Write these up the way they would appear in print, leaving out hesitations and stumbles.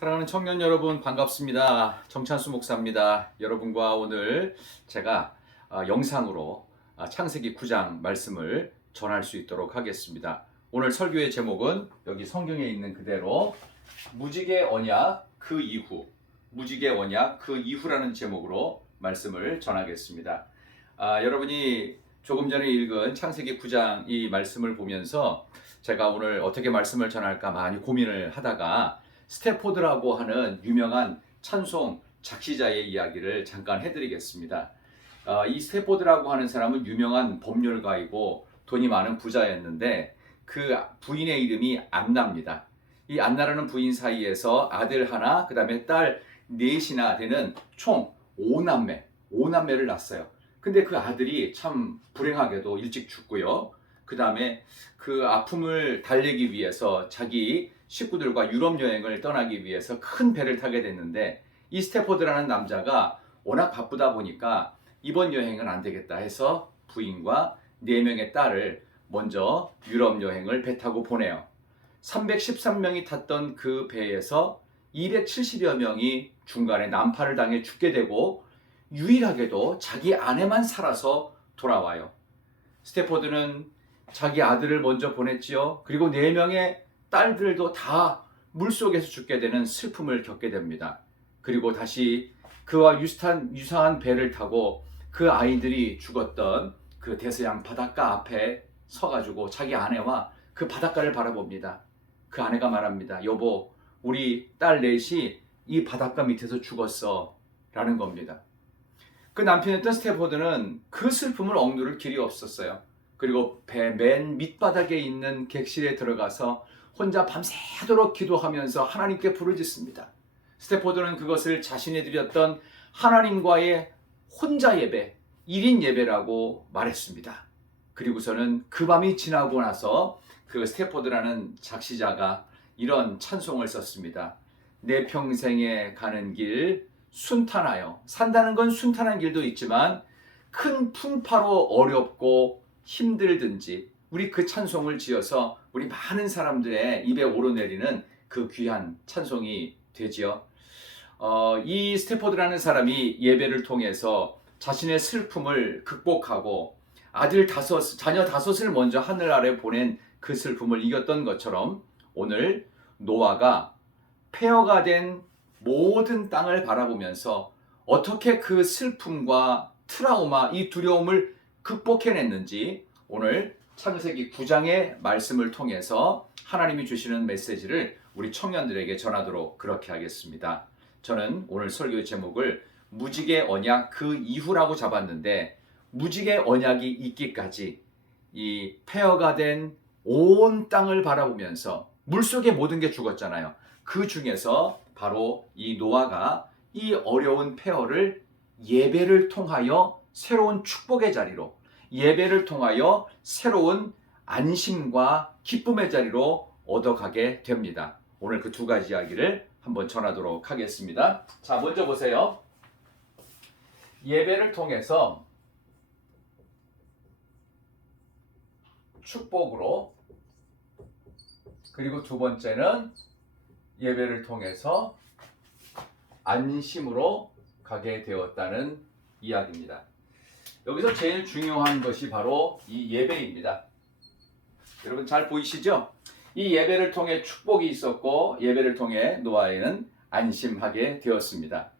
사랑하는 청년 여러분 반갑습니다. 정찬수 목사입니다. 여러분과 오늘 제가 영상으로 창세기 9장 말씀을 전할 수 있도록 하겠습니다. 오늘 설교의 제목은 여기 성경에 있는 그대로 무지개 언약 그 이후, 무지개 언약 그 이후라는 제목으로 말씀을 전하겠습니다. 여러분이 조금 전에 읽은 창세기 9장 이 말씀을 보면서 제가 오늘 어떻게 말씀을 전할까 많이 고민을 하다가 스태포드라고 하는 유명한 찬송 작시자의 이야기를 잠깐 해드리겠습니다. 이 스태포드라고 하는 사람은 유명한 법률가이고 돈이 많은 부자였는데 그 부인의 이름이 안나입니다. 이 안나라는 부인 사이에서 아들 하나, 그 다음에 딸 넷이나 되는 총 5남매를 낳았어요. 근데 그 아들이 참 불행하게도 일찍 죽고요. 그 다음에 그 아픔을 달래기 위해서 자기 식구들과 유럽 여행을 떠나기 위해서 큰 배를 타게 됐는데 이 스태포드라는 남자가 워낙 바쁘다 보니까 이번 여행은 안 되겠다 해서 부인과 4명의 딸을 먼저 유럽 여행을 배 타고 보내요. 313명이 탔던 그 배에서 270여 명이 중간에 난파를 당해 죽게 되고 유일하게도 자기 아내만 살아서 돌아와요. 스태포드는 자기 아들을 먼저 보냈지요. 그리고 4명의 딸들도 다 물속에서 죽게 되는 슬픔을 겪게 됩니다. 그리고 다시 그와 유사한 배를 타고 그 아이들이 죽었던 그 대서양 바닷가 앞에 서가지고 자기 아내와 그 바닷가를 바라봅니다. 그 아내가 말합니다. 여보, 우리 딸 넷이 이 바닷가 밑에서 죽었어 라는 겁니다. 그 남편이었던 스태포드는 그 슬픔을 억누를 길이 없었어요. 그리고 배 맨 밑바닥에 있는 객실에 들어가서 혼자 밤새도록 기도하면서 하나님께 부르짖습니다. 스태포드는 그것을 자신이 드렸던 하나님과의 혼자 예배, 1인 예배라고 말했습니다. 그리고서는 그 밤이 지나고 나서 그 스태포드라는 작시자가 이런 찬송을 썼습니다. 내 평생에 가는 길 순탄하여, 산다는 건 순탄한 길도 있지만 큰 풍파로 어렵고 힘들든지 우리 그 찬송을 지어서 우리 많은 사람들의 입에 오르내리는 그 귀한 찬송이 되지요. 이 스태포드라는 사람이 예배를 통해서 자신의 슬픔을 극복하고 자녀 5을 먼저 하늘 아래 보낸 그 슬픔을 이겼던 것처럼 오늘 노아가 폐허가 된 모든 땅을 바라보면서 어떻게 그 슬픔과 트라우마, 이 두려움을 극복해냈는지 오늘 창세기 9장의 말씀을 통해서 하나님이 주시는 메시지를 우리 청년들에게 전하도록 그렇게 하겠습니다. 저는 오늘 설교의 제목을 무지개 언약 그 이후라고 잡았는데 무지개 언약이 있기까지 이 폐허가 된 온 땅을 바라보면서 물속에 모든 게 죽었잖아요. 그 중에서 바로 이 노아가 이 어려운 폐허를 예배를 통하여 새로운 축복의 자리로, 예배를 통하여 새로운 안심과 기쁨의 자리로 얻어가게 됩니다. 오늘 그 2가지 이야기를 한번 전하도록 하겠습니다. 자, 먼저 보세요. 예배를 통해서 축복으로, 그리고 2번째는 예배를 통해서 안심으로 가게 되었다는 이야기입니다. 여기서 제일 중요한 것이 바로 이 예배입니다. 여러분 잘 보이시죠? 이 예배를 통해 축복이 있었고 예배를 통해 노아에는 안심하게 되었습니다.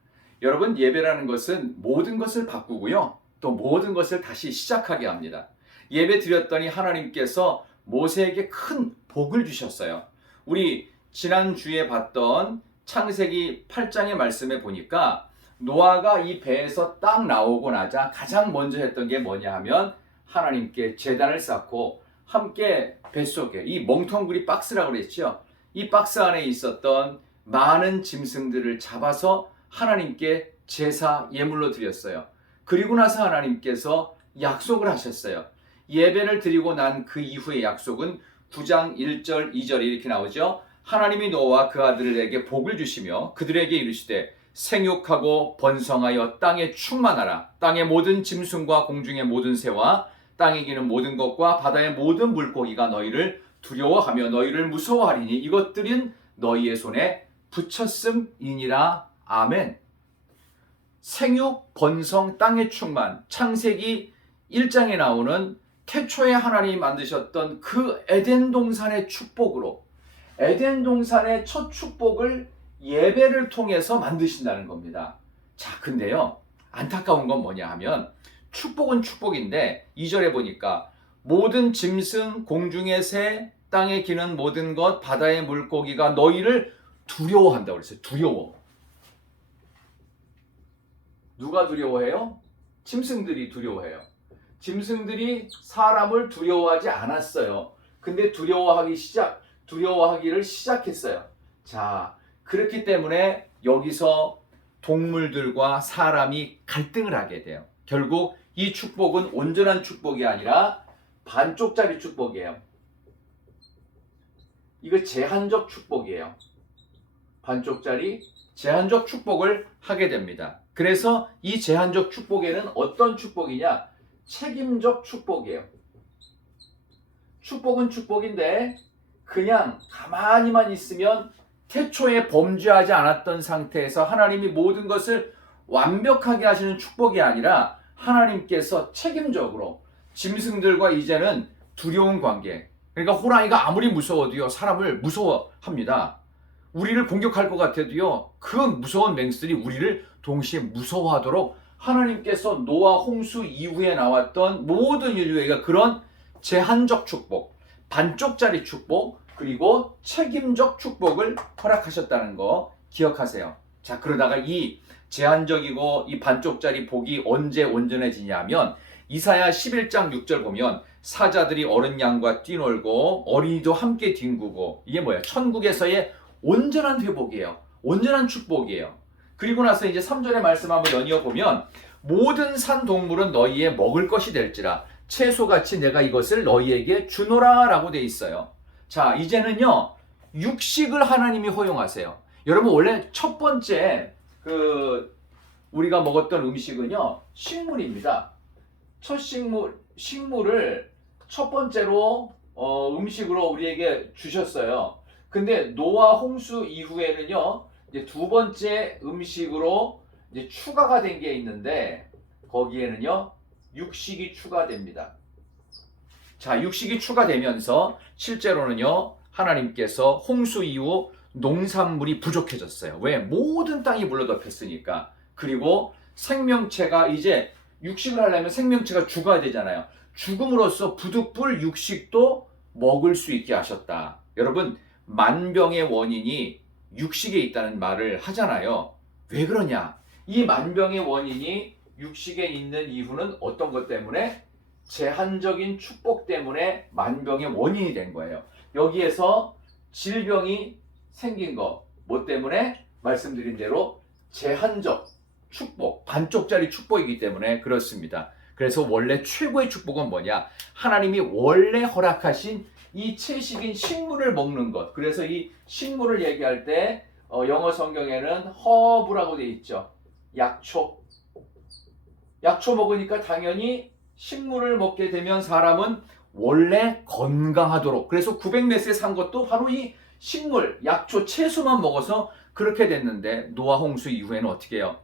여러분, 예배라는 것은 모든 것을 바꾸고요, 또 모든 것을 다시 시작하게 합니다. 예배 드렸더니 하나님께서 모세에게 큰 복을 주셨어요. 우리 지난주에 봤던 창세기 8장의 말씀에 보니까 노아가 이 배에서 딱 나오고 나자 가장 먼저 했던 게 뭐냐 하면 하나님께 제단을 쌓고 함께 뱃속에 이 멍텅구리 박스라고 그랬죠. 이 박스 안에 있었던 많은 짐승들을 잡아서 하나님께 제사 예물로 드렸어요. 그리고 나서 하나님께서 약속을 하셨어요. 예배를 드리고 난 그 이후의 약속은 9장 1절 2절에 이렇게 나오죠. 하나님이 노아와 그 아들에게 복을 주시며 그들에게 이르시되 생육하고 번성하여 땅에 충만하라. 땅의 모든 짐승과 공중의 모든 새와 땅에 기는 모든 것과 바다의 모든 물고기가 너희를 두려워하며 너희를 무서워하리니 이것들은 너희의 손에 붙였음이니라. 아멘. 생육, 번성, 땅의 충만, 창세기 1장에 나오는 태초에 하나님이 만드셨던 그 에덴 동산의 축복으로 에덴 동산의 첫 축복을 예배를 통해서 만드신다는 겁니다. 자, 근데요, 안타까운 건 뭐냐 하면 축복은 축복인데 2절에 보니까 모든 짐승, 공중의 새, 땅에 기는 모든 것, 바다의 물고기가 너희를 두려워한다고 그랬어요. 두려워. 누가 두려워해요? 짐승들이 두려워해요. 짐승들이 사람을 두려워하지 않았어요. 근데 두려워하기를 시작했어요. 자, 그렇기 때문에 여기서 동물들과 사람이 갈등을 하게 돼요. 결국 이 축복은 온전한 축복이 아니라 반쪽짜리 축복이에요. 이거 제한적 축복이에요. 반쪽짜리 제한적 축복을 하게 됩니다. 그래서 이 제한적 축복에는 어떤 축복이냐? 책임적 축복이에요. 축복은 축복인데 그냥 가만히만 있으면 태초에 범죄하지 않았던 상태에서 하나님이 모든 것을 완벽하게 하시는 축복이 아니라 하나님께서 책임적으로 짐승들과 이제는 두려운 관계. 그러니까 호랑이가 아무리 무서워도요, 사람을 무서워합니다. 우리를 공격할 것 같아도요, 그 무서운 맹수들이 우리를 동시에 무서워하도록 하나님께서 노아 홍수 이후에 나왔던 모든 인류에게 그런 제한적 축복, 반쪽짜리 축복, 그리고 책임적 축복을 허락하셨다는 거 기억하세요. 자, 그러다가 이 제한적이고 이 반쪽짜리 복이 언제 온전해지냐면 이사야 11장 6절 보면 사자들이 어린 양과 뛰놀고 어린이도 함께 뒹구고, 이게 뭐예요? 천국에서의 온전한 회복이에요. 온전한 축복이에요. 그리고 나서 이제 3절의 말씀 한번 연이어 보면 모든 산 동물은 너희의 먹을 것이 될지라 채소같이 내가 이것을 너희에게 주노라 라고 돼 있어요. 자, 이제는요, 육식을 하나님이 허용하세요. 여러분, 원래 첫 번째 우리가 먹었던 음식은요, 식물입니다. 식물을 첫 번째로 음식으로 우리에게 주셨어요. 근데 노아 홍수 이후에는요, 이제 두 번째 음식으로 이제 추가가 된 게 있는데 거기에는요, 육식이 추가됩니다. 자, 육식이 추가되면서 실제로는요, 하나님께서 홍수 이후 농산물이 부족해졌어요. 왜? 모든 땅이 물러덮였으니까. 그리고 생명체가 이제 육식을 하려면 생명체가 죽어야 되잖아요. 죽음으로써 부득불 육식도 먹을 수 있게 하셨다. 여러분, 만병의 원인이 육식에 있다는 말을 하잖아요. 왜 그러냐? 이 만병의 원인이 육식에 있는 이유는 어떤 것 때문에? 제한적인 축복 때문에 만병의 원인이 된 거예요. 여기에서 질병이 생긴 거, 뭐 때문에? 말씀드린 대로 제한적 축복, 반쪽짜리 축복이기 때문에 그렇습니다. 그래서 원래 최고의 축복은 뭐냐? 하나님이 원래 허락하신 이 채식인 식물을 먹는 것. 그래서 이 식물을 얘기할 때 영어 성경에는 허브라고 되어 있죠. 약초. 약초 먹으니까 당연히 식물을 먹게 되면 사람은 원래 건강하도록. 그래서 900메세 산 것도 바로 이 식물, 약초, 채소만 먹어서 그렇게 됐는데 노아 홍수 이후에는 어떻게 해요?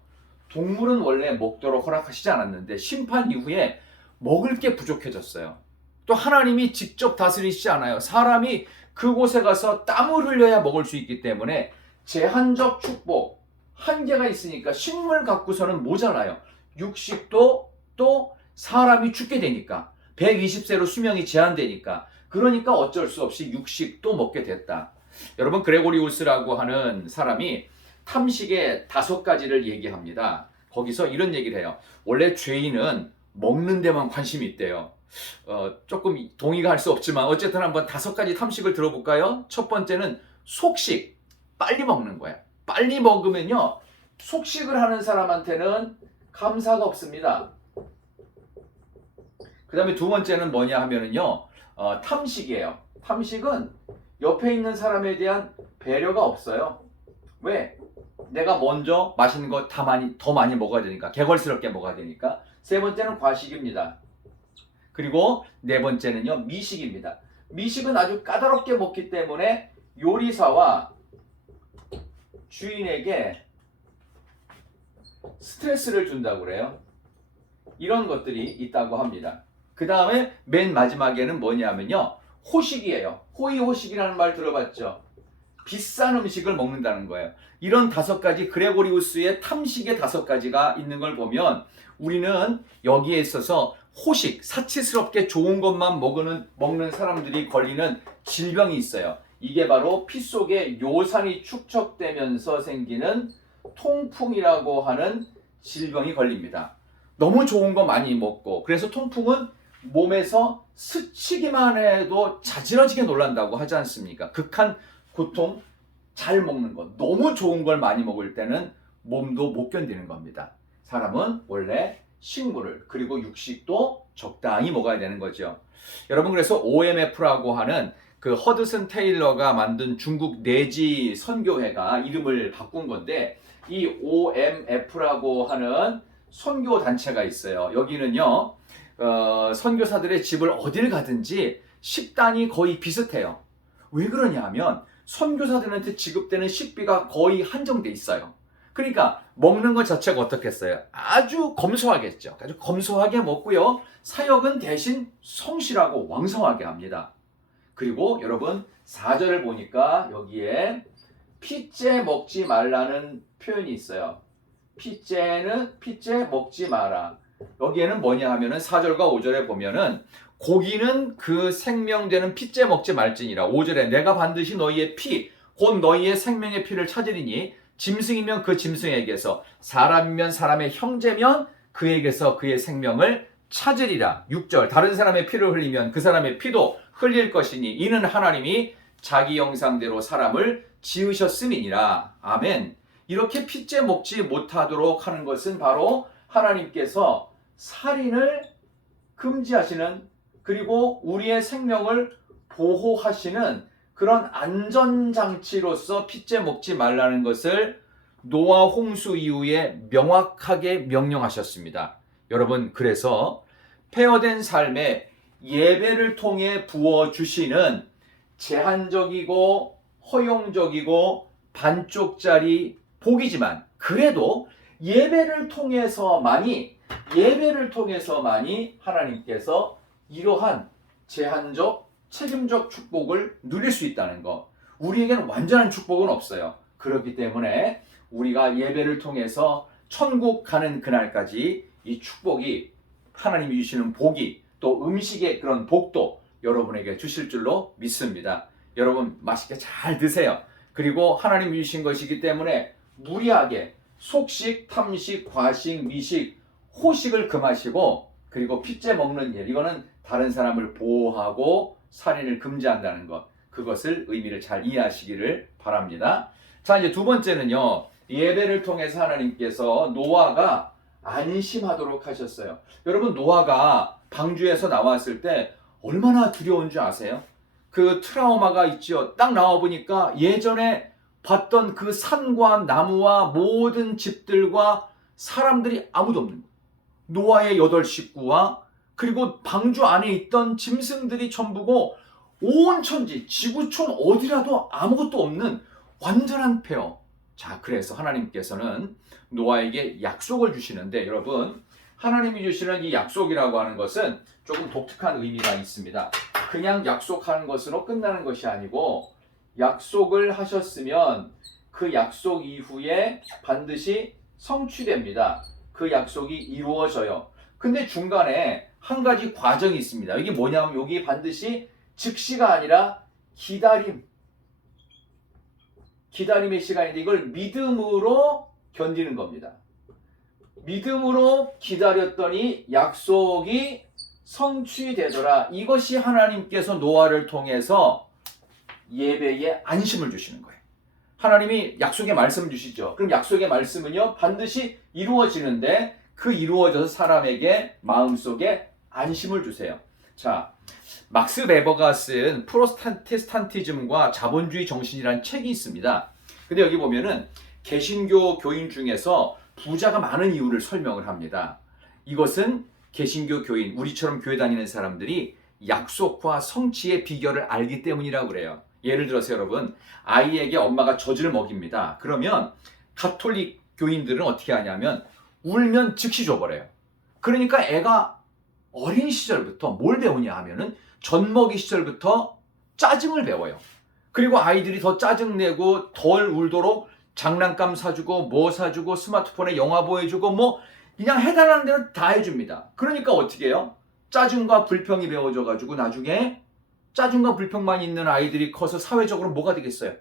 동물은 원래 먹도록 허락하시지 않았는데 심판 이후에 먹을 게 부족해졌어요. 또 하나님이 직접 다스리시지 않아요. 사람이 그곳에 가서 땀을 흘려야 먹을 수 있기 때문에 제한적 축복, 한계가 있으니까 식물 갖고서는 모자라요. 육식도 또 사람이 죽게 되니까 120세로 수명이 제한되니까, 그러니까 어쩔 수 없이 육식도 먹게 됐다. 여러분, 그레고리우스라고 하는 사람이 탐식의 5가지를 얘기합니다. 거기서 이런 얘기를 해요. 원래 죄인은 먹는 데만 관심이 있대요. 조금 동의가 할 수 없지만 어쨌든 한번 5가지 탐식을 들어볼까요? 첫 번째는 속식, 빨리 먹는 거야. 빨리 먹으면요, 속식을 하는 사람한테는 감사가 없습니다. 그 다음에 두 번째는 뭐냐 하면은요, 탐식이에요. 탐식은 옆에 있는 사람에 대한 배려가 없어요. 왜? 내가 먼저 맛있는 거 더 많이 먹어야 되니까, 개걸스럽게 먹어야 되니까. 세 번째는 과식입니다. 그리고 네 번째는요, 미식입니다. 미식은 아주 까다롭게 먹기 때문에 요리사와 주인에게 스트레스를 준다고 그래요. 이런 것들이 있다고 합니다. 그 다음에 맨 마지막에는 뭐냐면요, 호식이에요. 호의호식이라는 말 들어봤죠? 비싼 음식을 먹는다는 거예요. 이런 5가지, 그레고리우스의 탐식의 5가지가 있는 걸 보면 우리는 여기에 있어서 호식, 사치스럽게 좋은 것만 먹는 사람들이 걸리는 질병이 있어요. 이게 바로 피 속에 요산이 축적되면서 생기는 통풍이라고 하는 질병이 걸립니다. 너무 좋은 거 많이 먹고, 그래서 통풍은 몸에서 스치기만 해도 자지러지게 놀란다고 하지 않습니까? 극한 고통, 잘 먹는 것, 너무 좋은 걸 많이 먹을 때는 몸도 못 견디는 겁니다. 사람은 원래 식물을, 그리고 육식도 적당히 먹어야 되는 거죠. 여러분, 그래서 OMF라고 하는 그 허드슨 테일러가 만든 중국 내지 선교회가 이름을 바꾼 건데, 이 OMF라고 하는 선교 단체가 있어요. 여기는요, 선교사들의 집을 어딜 가든지 식단이 거의 비슷해요. 왜 그러냐 하면 선교사들한테 지급되는 식비가 거의 한정돼 있어요. 그러니까 먹는 것 자체가 어떻겠어요? 아주 검소하겠죠. 아주 검소하게 먹고요, 사역은 대신 성실하고 왕성하게 합니다. 그리고 여러분, 4절을 보니까 여기에 피째 먹지 말라는 표현이 있어요. 피째 먹지 마라. 여기에는 뭐냐 하면은 4절과 5절에 보면은 고기는 그 생명되는 피째 먹지 말지니라. 5절에 내가 반드시 너희의 피, 곧 너희의 생명의 피를 찾으리니, 짐승이면 그 짐승에게서, 사람이면 사람의 형제면 그에게서 그의 생명을 찾으리라. 6절 다른 사람의 피를 흘리면 그 사람의 피도 흘릴 것이니 이는 하나님이 자기 형상대로 사람을 지으셨음이니라. 아멘. 이렇게 피째 먹지 못하도록 하는 것은 바로 하나님께서 살인을 금지하시는, 그리고 우리의 생명을 보호하시는 그런 안전장치로서 피째 먹지 말라는 것을 노아 홍수 이후에 명확하게 명령하셨습니다. 여러분, 그래서 폐허된 삶에 예배를 통해 부어주시는 제한적이고 허용적이고 반쪽짜리 복이지만, 그래도 예배를 통해서만이 하나님께서 이러한 제한적 책임적 축복을 누릴 수 있다는 것. 우리에게는 완전한 축복은 없어요. 그렇기 때문에 우리가 예배를 통해서 천국 가는 그날까지 이 축복이, 하나님이 주시는 복이, 또 음식의 그런 복도 여러분에게 주실 줄로 믿습니다. 여러분, 맛있게 잘 드세요. 그리고 하나님이 주신 것이기 때문에 무리하게 속식, 탐식, 과식, 미식, 호식을 금하시고, 그리고 피째 먹는 일, 이거는 다른 사람을 보호하고 살인을 금지한다는 것, 그것을 의미를 잘 이해하시기를 바랍니다. 자, 이제 두 번째는요, 예배를 통해서 하나님께서 노아가 안심하도록 하셨어요. 여러분, 노아가 방주에서 나왔을 때 얼마나 두려운 줄 아세요? 그 트라우마가 있죠. 딱 나와보니까 예전에 봤던 그 산과 나무와 모든 집들과 사람들이 아무도 없는 거예요. 노아의 8 식구와 그리고 방주 안에 있던 짐승들이 전부고, 온 천지, 지구촌 어디라도 아무것도 없는 완전한 폐허. 자, 그래서 하나님께서는 노아에게 약속을 주시는데, 여러분, 하나님이 주시는 이 약속이라고 하는 것은 조금 독특한 의미가 있습니다. 그냥 약속하는 것으로 끝나는 것이 아니고, 약속을 하셨으면 그 약속 이후에 반드시 성취됩니다. 그 약속이 이루어져요. 근데 중간에 한 가지 과정이 있습니다. 이게 뭐냐면, 여기 반드시 즉시가 아니라 기다림의 시간인데, 이걸 믿음으로 견디는 겁니다. 믿음으로 기다렸더니 약속이 성취되더라. 이것이 하나님께서 노아를 통해서 예배에 안심을 주시는 거예요. 하나님이 약속의 말씀을 주시죠. 그럼 약속의 말씀은요, 반드시 이루어지는데, 그 이루어져서 사람에게 마음속에 안심을 주세요. 자, 막스 베버가 쓴 프로테스탄티즘과 자본주의 정신이라는 책이 있습니다. 근데 여기 보면은 개신교 교인 중에서 부자가 많은 이유를 설명을 합니다. 이것은 개신교 교인, 우리처럼 교회 다니는 사람들이 약속과 성취의 비결을 알기 때문이라고 그래요. 예를 들어서 여러분, 아이에게 엄마가 젖을 먹입니다. 그러면 가톨릭 교인들은 어떻게 하냐면 울면 즉시 줘버려요. 그러니까 애가 어린 시절부터 뭘 배우냐 하면은 젖먹이 시절부터 짜증을 배워요. 그리고 아이들이 더 짜증내고 덜 울도록 장난감 사주고 뭐 사주고 스마트폰에 영화 보여주고 뭐 그냥 해달라는 대로 다 해줍니다. 그러니까 어떻게 해요? 짜증과 불평이 배워져가지고 나중에 짜증과 불평만 있는 아이들이 커서 사회적으로 뭐가 되겠어요?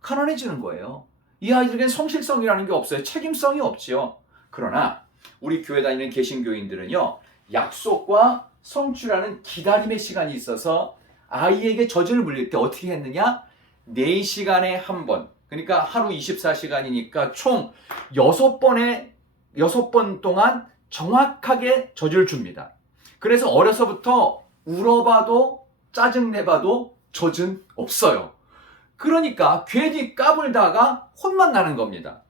가난해지는 거예요. 이 아이들에겐 성실성이라는 게 없어요. 책임성이 없지요. 그러나 우리 교회 다니는 개신교인들은요, 약속과 성취라는 기다림의 시간이 있어서 아이에게 젖을 물릴 때 어떻게 했느냐? 4시간에 한 번, 그러니까 하루 24시간이니까 총 6번 동안 정확하게 젖을 줍니다. 그래서 어려서부터 울어봐도 짜증내봐도 젖은 없어요. 그러니까 괜히 까불다가 혼만 나는 겁니다.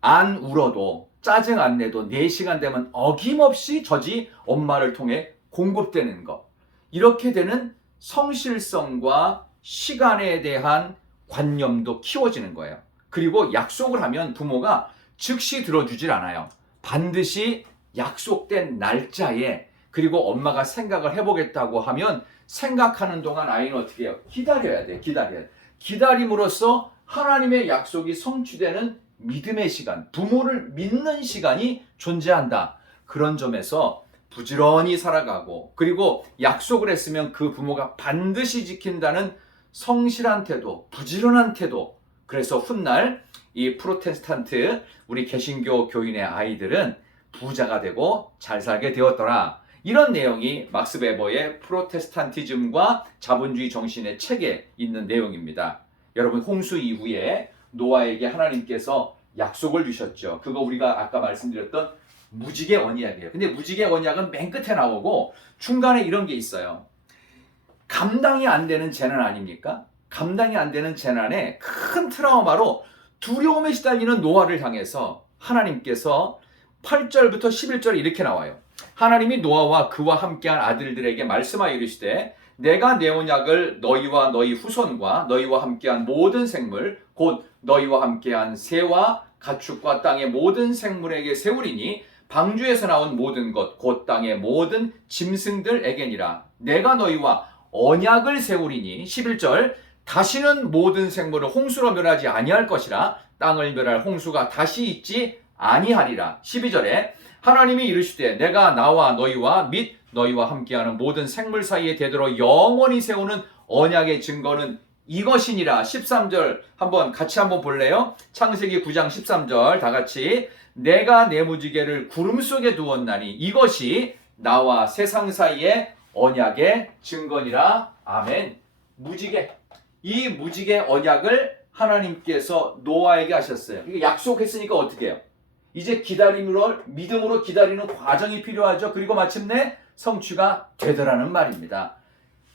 안 울어도 짜증 안 내도 4시간 되면 어김없이 젖이 엄마를 통해 공급되는 것. 이렇게 되는 성실성과 시간에 대한 관념도 키워지는 거예요. 그리고 약속을 하면 부모가 즉시 들어주질 않아요. 반드시 약속된 날짜에, 그리고 엄마가 생각을 해보겠다고 하면 생각하는 동안 아이는 어떻게 해요? 기다려야 돼. 기다림으로써 하나님의 약속이 성취되는 믿음의 시간, 부모를 믿는 시간이 존재한다. 그런 점에서 부지런히 살아가고, 그리고 약속을 했으면 그 부모가 반드시 지킨다는 성실한 태도, 부지런한 태도. 그래서 훗날 이 프로테스탄트 우리 개신교 교인의 아이들은 부자가 되고 잘 살게 되었더라. 이런 내용이 막스 베버의 프로테스탄티즘과 자본주의 정신의 책에 있는 내용입니다. 여러분, 홍수 이후에 노아에게 하나님께서 약속을 주셨죠. 그거 우리가 아까 말씀드렸던 무지개 언약이에요. 근데 무지개 언약은 맨 끝에 나오고 중간에 이런 게 있어요. 감당이 안 되는 재난 아닙니까? 감당이 안 되는 재난에 큰 트라우마로 두려움에 시달리는 노아를 향해서 하나님께서 8절부터 11절 이렇게 나와요. 하나님이 노아와 그와 함께한 아들들에게 말씀하여 이르시되 내가 내 언약을 너희와 너희 후손과 너희와 함께한 모든 생물 곧 너희와 함께한 새와 가축과 땅의 모든 생물에게 세우리니 방주에서 나온 모든 것 곧 땅의 모든 짐승들에게니라. 내가 너희와 언약을 세우리니 11절 다시는 모든 생물을 홍수로 멸하지 아니할 것이라. 땅을 멸할 홍수가 다시 있지 아니하리라. 12절에 하나님이 이르시되 내가 나와 너희와 및 너희와 함께하는 모든 생물 사이에 대대로 영원히 세우는 언약의 증거는 이것이니라. 13절 같이 한번 볼래요? 창세기 9장 13절 다 같이. 내가 내 무지개를 구름 속에 두었나니 이것이 나와 세상 사이의 언약의 증거니라. 아멘. 무지개. 이 무지개 언약을 하나님께서 노아에게 하셨어요. 이게 약속했으니까 어떻게 해요? 이제 믿음으로 기다리는 과정이 필요하죠. 그리고 마침내 성취가 되더라는 말입니다.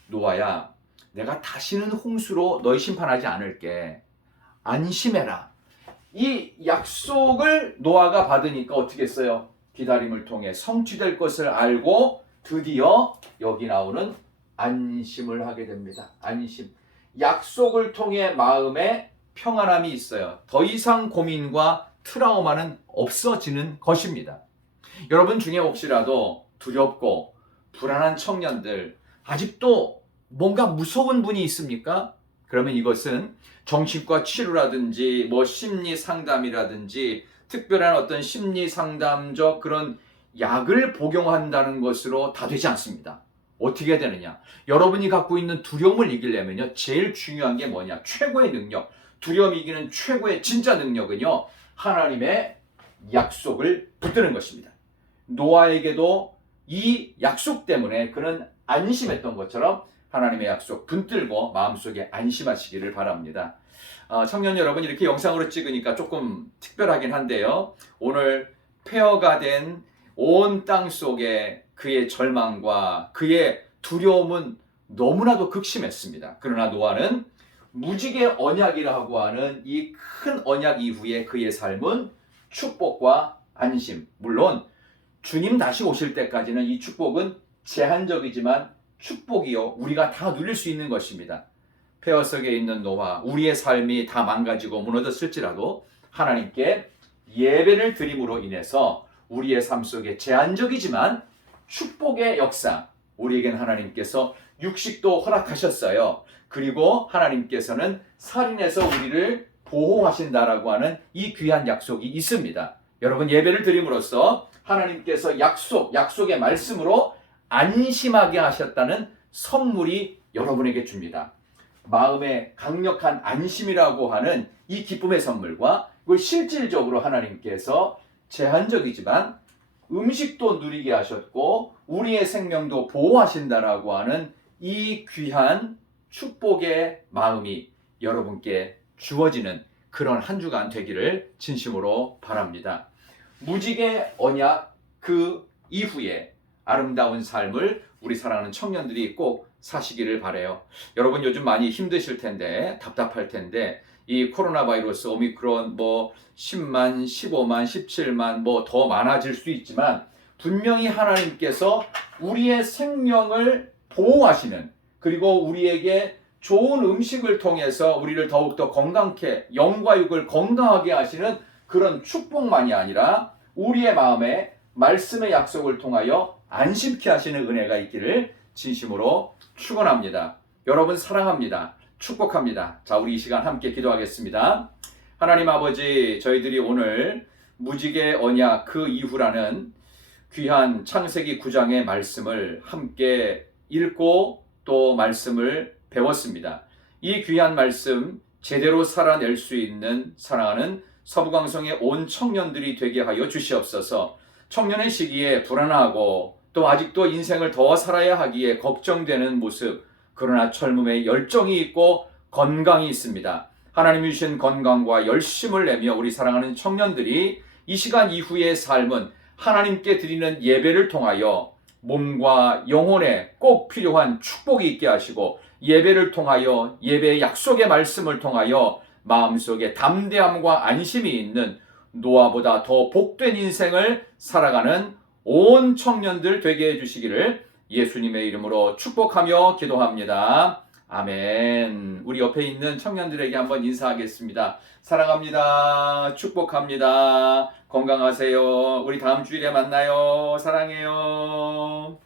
노아야, 내가 다시는 홍수로 너희 심판하지 않을게. 안심해라. 이 약속을 노아가 받으니까 어떻게 했어요? 기다림을 통해 성취될 것을 알고 드디어 여기 나오는 안심을 하게 됩니다. 안심. 약속을 통해 마음에 평안함이 있어요. 더 이상 고민과 트라우마는 없어지는 것입니다. 여러분 중에 혹시라도 두렵고 불안한 청년들, 아직도 뭔가 무서운 분이 있습니까? 그러면 이것은 정신과 치료라든지 심리 상담이라든지 특별한 어떤 심리 상담적 그런 약을 복용한다는 것으로 다 되지 않습니다. 어떻게 되느냐? 여러분이 갖고 있는 두려움을 이기려면요, 제일 중요한 게 뭐냐? 최고의 능력, 두려움 이기는 최고의 진짜 능력은요, 하나님의 약속을 붙드는 것입니다. 노아에게도 이 약속 때문에 그는 안심했던 것처럼 하나님의 약속 붙들고 마음속에 안심하시기를 바랍니다. 청년 여러분, 이렇게 영상으로 찍으니까 조금 특별하긴 한데요, 오늘 폐허가 된 온 땅 속에 그의 절망과 그의 두려움은 너무나도 극심했습니다. 그러나 노아는 무지개 언약이라고 하는 이 큰 언약 이후에 그의 삶은 축복과 안심, 물론 주님 다시 오실 때까지는 이 축복은 제한적이지만 축복이요, 우리가 다 누릴 수 있는 것입니다. 폐허 속에 있는 너와 우리의 삶이 다 망가지고 무너졌을지라도 하나님께 예배를 드림으로 인해서 우리의 삶 속에 제한적이지만 축복의 역사, 우리에겐 하나님께서 육식도 허락하셨어요. 그리고 하나님께서는 살인해서 우리를 보호하신다라고 하는 이 귀한 약속이 있습니다. 여러분, 예배를 드림으로써 하나님께서 약속의 말씀으로 안심하게 하셨다는 선물이 여러분에게 줍니다. 마음의 강력한 안심이라고 하는 이 기쁨의 선물과 그걸 실질적으로 하나님께서 제한적이지만 음식도 누리게 하셨고 우리의 생명도 보호하신다라고 하는 이 귀한 축복의 마음이 여러분께 주어지는 그런 한 주간 되기를 진심으로 바랍니다. 무지개 언약 그 이후에 아름다운 삶을 우리 사랑하는 청년들이 꼭 사시기를 바라요. 여러분, 요즘 많이 힘드실 텐데, 답답할 텐데, 이 코로나 바이러스 오미크론 10만, 15만, 17만 더 많아질 수 있지만 분명히 하나님께서 우리의 생명을 보호하시는, 그리고 우리에게 좋은 음식을 통해서 우리를 더욱더 건강케, 영과 육을 건강하게 하시는 그런 축복만이 아니라 우리의 마음에 말씀의 약속을 통하여 안심케 하시는 은혜가 있기를 진심으로 축원합니다. 여러분 사랑합니다. 축복합니다. 자, 우리 이 시간 함께 기도하겠습니다. 하나님 아버지, 저희들이 오늘 무지개 언약 그 이후라는 귀한 창세기 9장의 말씀을 함께 읽고 또 말씀을 배웠습니다. 이 귀한 말씀 제대로 살아낼 수 있는 사랑하는 서부강성의 온 청년들이 되게 하여 주시옵소서. 청년의 시기에 불안하고 또 아직도 인생을 더 살아야 하기에 걱정되는 모습, 그러나 젊음에 열정이 있고 건강이 있습니다. 하나님이 주신 건강과 열심을 내며 우리 사랑하는 청년들이 이 시간 이후의 삶은 하나님께 드리는 예배를 통하여 몸과 영혼에 꼭 필요한 축복이 있게 하시고, 예배를 통하여 예배의 약속의 말씀을 통하여 마음속에 담대함과 안심이 있는 노아보다 더 복된 인생을 살아가는 온 청년들 되게 해주시기를 예수님의 이름으로 축복하며 기도합니다. 아멘. 우리 옆에 있는 청년들에게 한번 인사하겠습니다. 사랑합니다. 축복합니다. 건강하세요. 우리 다음 주일에 만나요. 사랑해요.